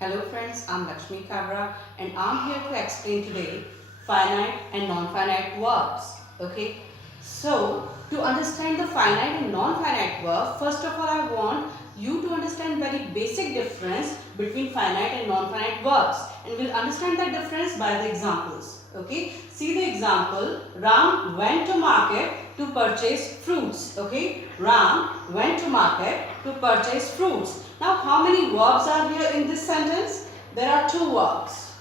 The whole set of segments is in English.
Hello friends, I'm Lakshmi Kabra and I'm here to explain today finite and non-finite verbs. Okay, so to understand the finite and non-finite verb, first of all I want you to understand very basic difference between finite and non-finite verbs, and we'll understand that difference by the examples. Okay, see the example. Ram went to market to purchase fruits. Okay, Ram went to market to purchase fruits. Now how many verbs are here in this sentence? There are two verbs.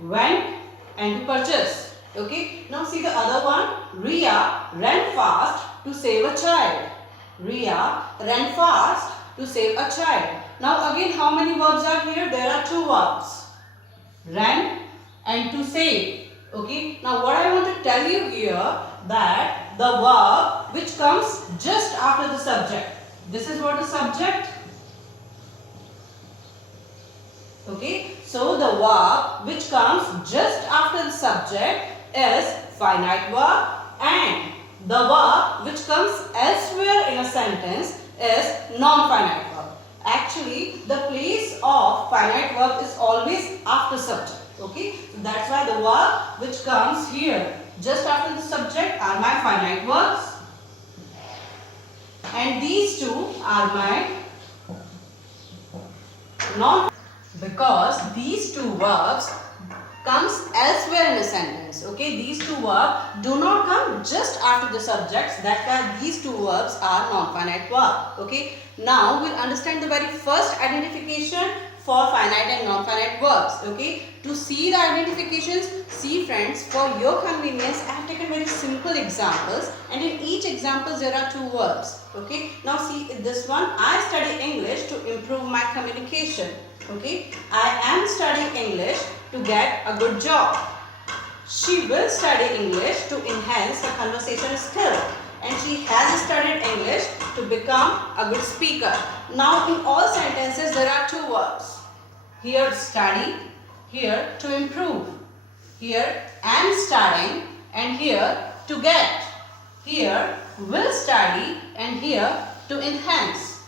Went and to purchase. Okay, now see the other one. Ria ran fast to save a child. Ria ran fast to save a child. Now again, how many verbs are here? There are two verbs. Ran and to save. Okay, now what I want to tell you here, that the verb which comes just after the subject. This is what the subject. Okay, so the verb which comes just after the subject is finite verb, and the verb which comes elsewhere in a sentence is non-finite verb. Actually, the place of finite verb is always after subject. Okay, so that's why the verb which comes here just after the subject are my finite verbs, and these two are my non, because these two verbs comes elsewhere in a sentence. Okay, these two verbs do not come just after the subjects. That's why these two verbs are non-finite verb. Okay, now we'll understand the very first identification for finite and non-finite verbs. Okay, to see the identifications, see friends, for your convenience I have taken very simple examples, and in each example there are two verbs. Okay, now see this one. I study English to improve my communication. Okay, I am studying English to get a good job. She will study English to enhance her conversation skill, and she has studied English to become a good speaker. Now in all sentences there are two verbs. Here study, here to improve. Here am studying, and here to get. Here will study, and here to enhance.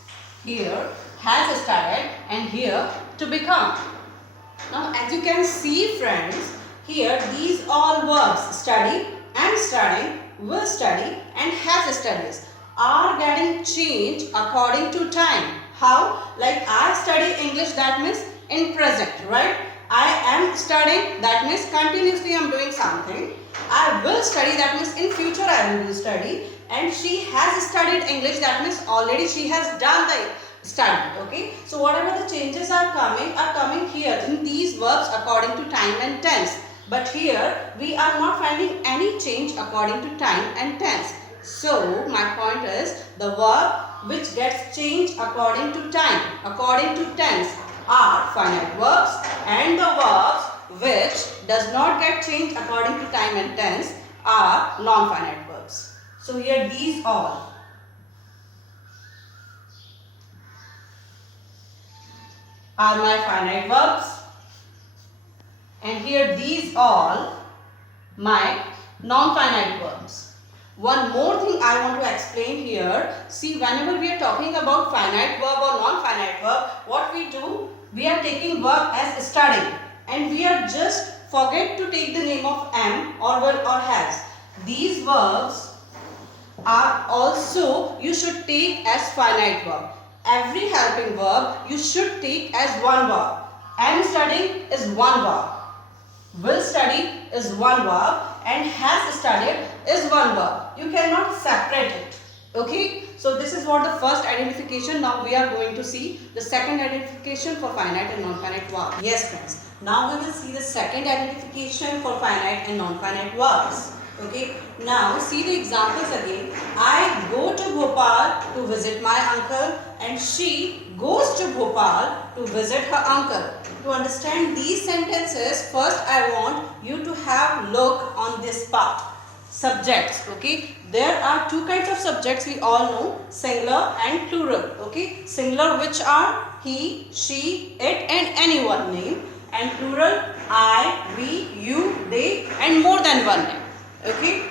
Here has studied, and here to become. Now as you can see friends, here these all verbs study, am studying, will study and has studies are getting changed according to time. How? Like I study English, that means in present, right? I am studying, that means continuously I am doing something. I will study, that means in future I will study. And she has studied English, that means already she has done the study. Okay, so whatever the changes are coming here in these verbs according to time and tense. But here we are not finding any change according to time and tense. So my point is, the verb which gets changed according to time, according to tense, are finite verbs, and the verbs which does not get changed according to time and tense are non-finite verbs. So here these all are my finite verbs, and here these all my non-finite verbs. One more thing I want to explain here. See, whenever we are talking about finite verb or non-finite verb, what we do, we are taking verb as studying, and we are just forget to take the name of am or will or has. These verbs are also you should take as finite verb. Every helping verb you should take as one verb. Am studying is one verb. Will study is one verb, and has studied is one verb. You cannot separate it. Okay, so this is what the first identification. Now we are going to see the second identification for finite and non-finite verb. Yes friends, now we will see the second identification for finite and non-finite verbs. Okay, now see the examples again. I go to Bhopal to visit my uncle, and she goes to Bhopal to visit her uncle. To understand these sentences, first I want you to have look on this part. Subjects. Okay, there are two kinds of subjects we all know, singular and plural. Okay, singular which are he, she, it and anyone name, and plural I, we, you, they and more than one name. Okay,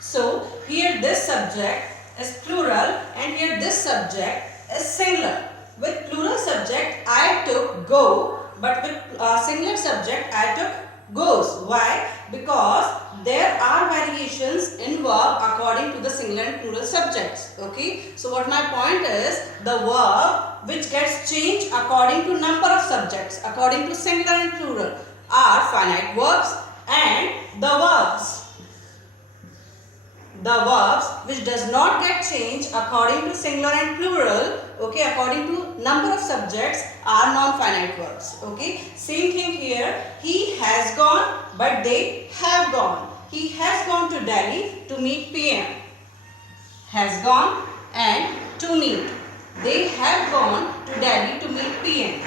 so here this subject is plural and here this subject is singular. With plural subject I took go, but with singular subject I took goes. Why? Because there are variations in verb according to the singular and plural subjects. Okay. So what my point is, the verb which gets changed according to number of subjects, according to singular and plural, are finite verbs, and the verbs which does not get changed according to singular and plural, okay, according to number of subjects, are non-finite verbs. Okay, same thing here. He has gone, but they have gone. He has gone to Delhi to meet PM. Has gone and to meet. They have gone to Delhi to meet PM.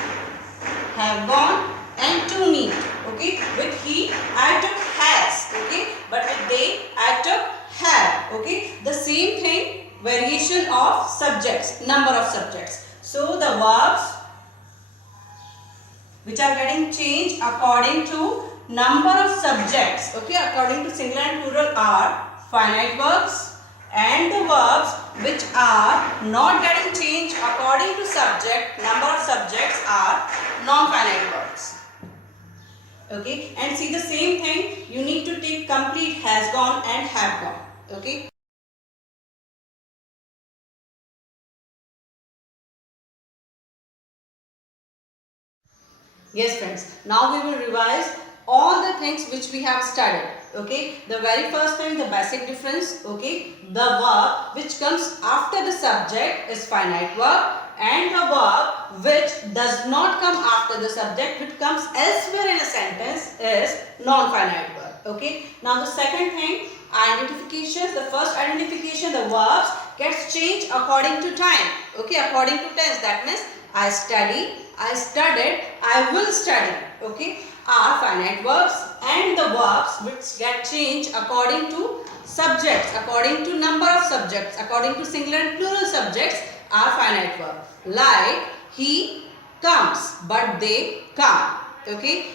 Have gone and to meet. Okay, with he I took has. Okay, but with they I took have. Okay, the same thing, variation of subjects, number of subjects. So the verbs which are getting changed according to number of subjects, okay, according to singular and plural, are finite verbs, and the verbs which are not getting changed according to subject, number of subjects, are non-finite verbs. Okay, and see the same thing, you need to take complete has gone and have gone. Okay. Yes friends, now we will revise all the things which we have studied. Okay, the very first thing, the basic difference. Okay, the verb which comes after the subject is finite verb, and the verb which does not come after the subject, which comes elsewhere in a sentence, is non-finite verb. Okay, now the second thing, identifications. The first identification, the verbs gets changed according to time. Okay, according to tense. That means I study, I studied, I will study. Okay, are finite verbs, and the verbs which get changed according to subjects, according to number of subjects, according to singular and plural subjects, are finite verb. Like he comes, but they come. Okay.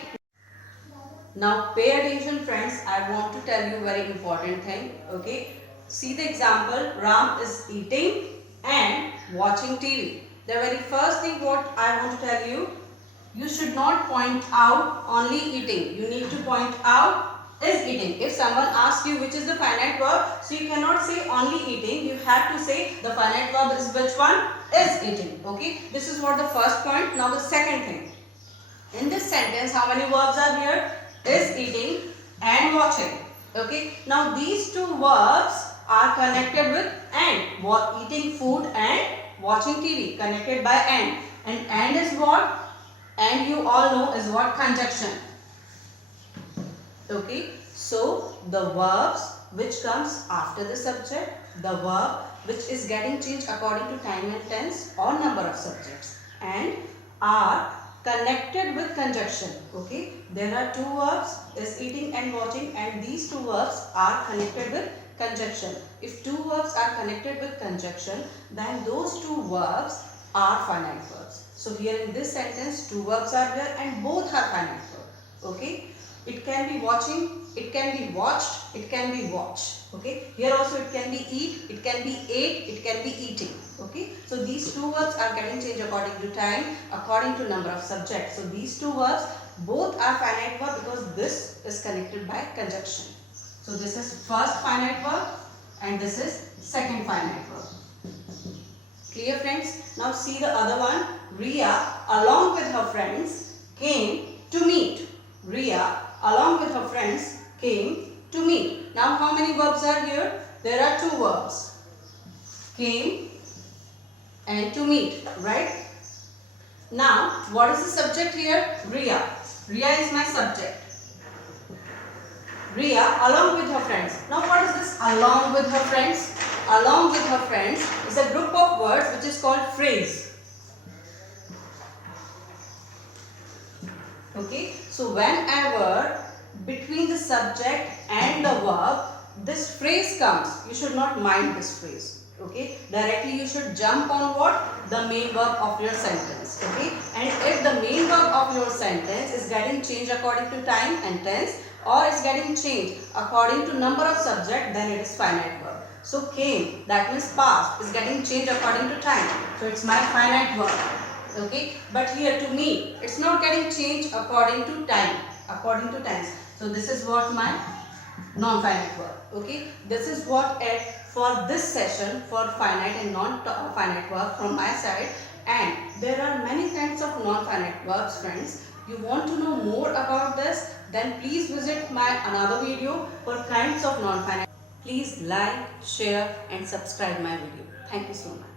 Now pay attention friends, I want to tell you a very important thing. Okay. See the example, Ram is eating and watching TV. The very first thing what I want to tell you, you should not point out only eating. You need to point out is eating. If someone asks you which is the finite verb, so you cannot say only eating. You have to say the finite verb is which one? Is eating. Okay. This is what the first point. Now the second thing. In this sentence, how many verbs are here? Is eating and watching. Okay. Now these two verbs are connected with and. Eating food and watching TV, connected by and is what? And you all know is what? Conjunction. Okay, so the verbs which comes after the subject, the verb which is getting changed according to time and tense or number of subjects, and are connected with conjunction. Okay, there are two verbs, is eating and watching, and these two verbs are connected with conjunction. If two verbs are connected with conjunction, then those two verbs are finite verbs. So here in this sentence, two verbs are here and both are finite verbs. Okay, it can be watching, it can be watched, it can be watched. Okay, here also it can be eat, it can be ate, it can be eating. Okay, so these two verbs are getting changed according to time, according to number of subjects. So these two verbs both are finite verb because this is connected by conjunction. So this is first finite verb and this is second finite verb. Clear friends? Now see the other one. Ria along with her friends came to meet. Ria along with her friends came to meet. Now how many verbs are here? There are two verbs. Came and to meet, right? Now what is the subject here? Ria. Ria is my subject. Ria along with her friends. Now what is this along with her friends? Along with her friends is a group of words which is called phrase. Okay, so whenever between the subject and the verb this phrase comes, you should not mind this phrase. Okay, directly you should jump on what? The main verb of your sentence. Okay, and if the main verb of your sentence is getting changed according to time and tense, or is getting changed according to number of subject, then it is finite verb. So came, that means past, is getting changed according to time. So it's my finite verb. Okay, but here to me, it's not getting changed according to time. According to times. So this is what my non-finite verb. Okay, this is what it for this session for finite and non-finite verb from my side. And there are many kinds of non-finite verbs, friends. You want to know more about this, then please visit my another video for kinds of non-finite. Please like, share and subscribe my video. Thank you so much.